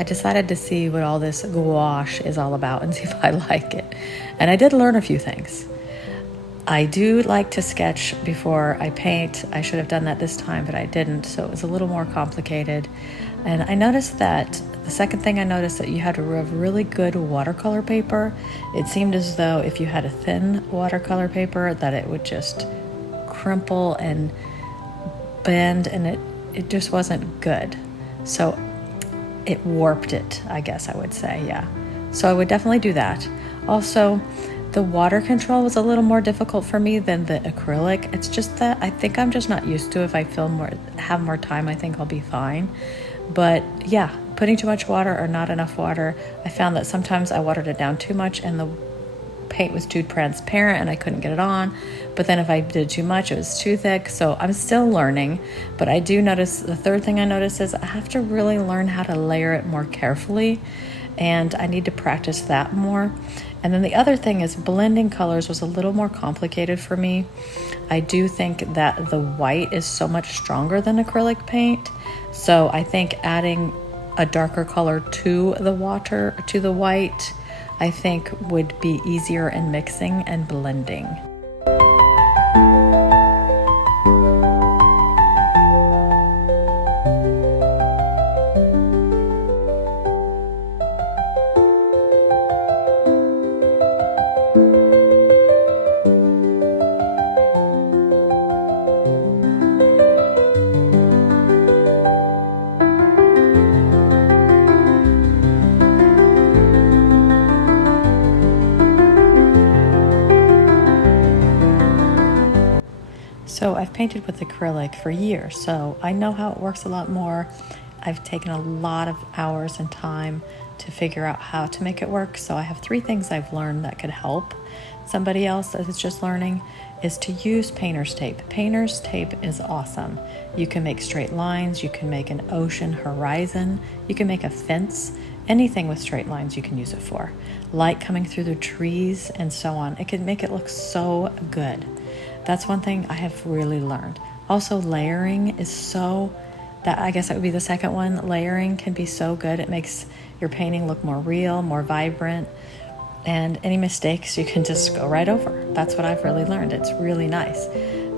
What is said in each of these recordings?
I decided to see what all this gouache is all about and see if I like it. And I did learn a few things. I do like to sketch before I paint. I should have done that this time, but I didn't, so it was a little more complicated. And I noticed that the second thing I noticed that you had to have really good watercolor paper. It seemed as though if you had a thin watercolor paper that it would just crumple and bend, and it just wasn't good. So it warped it, I guess I would say, yeah. So I would definitely do that. Also, the water control was a little more difficult for me than the acrylic. It's just that I think I'm just not used to it. If I have more time, I think I'll be fine. But yeah, putting too much water or not enough water, I found that sometimes I watered it down too much and the paint was too transparent and I couldn't get it on. But then if I did too much, it was too thick. So I'm still learning, but I do notice, the third thing I notice is I have to really learn how to layer it more carefully, and I need to practice that more. And then the other thing is blending colors was a little more complicated for me. I do think that the white is so much stronger than acrylic paint. So I think adding a darker color to the water, to the white, I think would be easier in mixing and blending. So I've painted with acrylic for years, so I know how it works a lot more. I've taken a lot of hours and time to figure out how to make it work. So I have 3 things I've learned that could help somebody else that is just learning, is to use painter's tape. Painter's tape is awesome. You can make straight lines, you can make an ocean horizon, you can make a fence, anything with straight lines you can use it for. Light coming through the trees and so on. It can make it look so good. That's one thing I have really learned. Also, layering is I guess that would be the second one. Layering can be so good. It makes your painting look more real, more vibrant, and any mistakes you can just go right over. That's what I've really learned. It's really nice.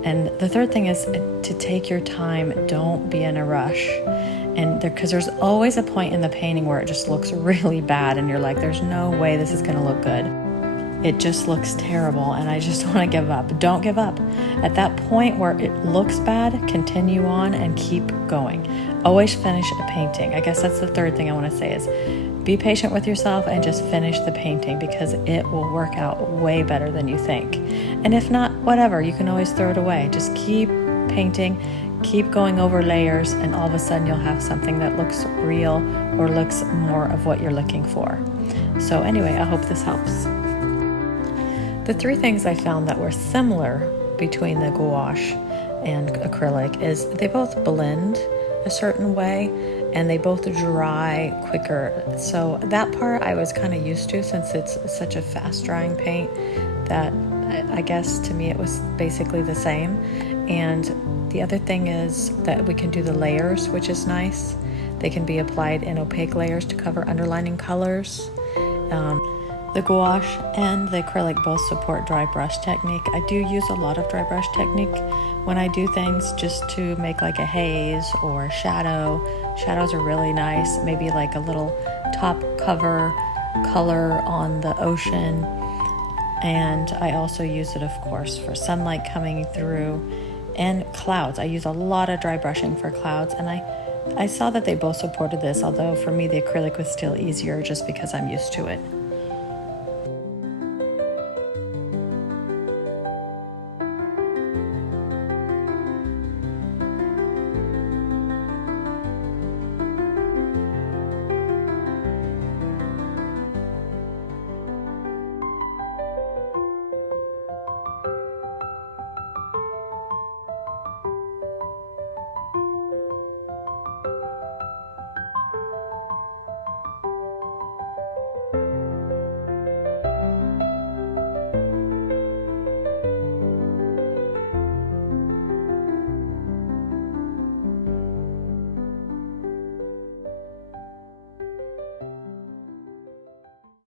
And the third thing is to take your time. Don't be in a rush. And because there's always a point in the painting where it just looks really bad and you're like, there's no way this is going to look good. It just looks terrible and I just want to give up. Don't give up. At that point where it looks bad, continue on and keep going. Always finish a painting. I guess that's the third thing I want to say is be patient with yourself and just finish the painting, because it will work out way better than you think. And if not, whatever, you can always throw it away. Just keep painting, keep going over layers, and all of a sudden you'll have something that looks real or looks more of what you're looking for. So anyway, I hope this helps. The 3 things I found that were similar between the gouache and acrylic is they both blend a certain way and they both dry quicker. So that part I was kind of used to, since it's such a fast drying paint, that I guess to me it was basically the same. And the other thing is that we can do the layers, which is nice. They can be applied in opaque layers to cover underlining colors. The gouache and the acrylic both support dry brush technique. I do use a lot of dry brush technique when I do things, just to make like a haze or a shadow. Shadows are really nice. Maybe like a little top cover color on the ocean. And I also use it, of course, for sunlight coming through and clouds. I use a lot of dry brushing for clouds, and I saw that they both supported this, although for me the acrylic was still easier just because I'm used to it.